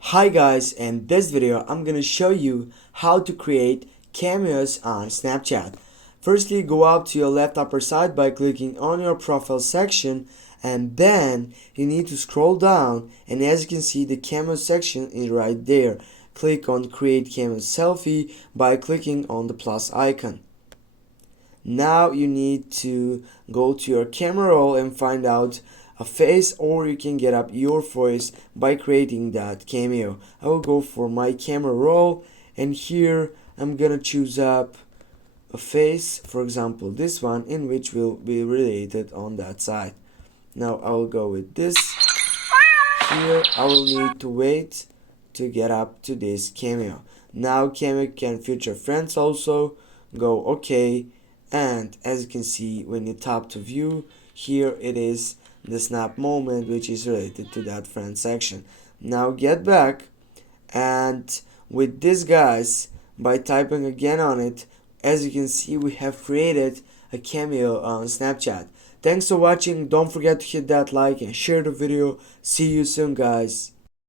Hi guys, in this video I'm gonna show you how to create cameos on Snapchat. Firstly, go up to your left upper side by clicking on your profile section, and then you need to scroll down, and as you can see the cameo section is right there. Click on create cameo selfie by clicking on the plus icon. Now you need to go to your camera roll and find out a face, or you can get up your voice by creating that cameo. I will go for my camera roll, and here I'm gonna choose up a face, for example this one, in which will be related on that side. Now I will go with this. Here I will need to wait to get up to this cameo. Now cameo can feature friends also. Go OK, and as you can see when you tap to view, here it is the snap moment which is related to that friend section. Now get back, and with this guys, by typing again on it, as you can see we have created a cameo on Snapchat. Thanks for watching. Don't forget to hit that like and share the video. See you soon guys.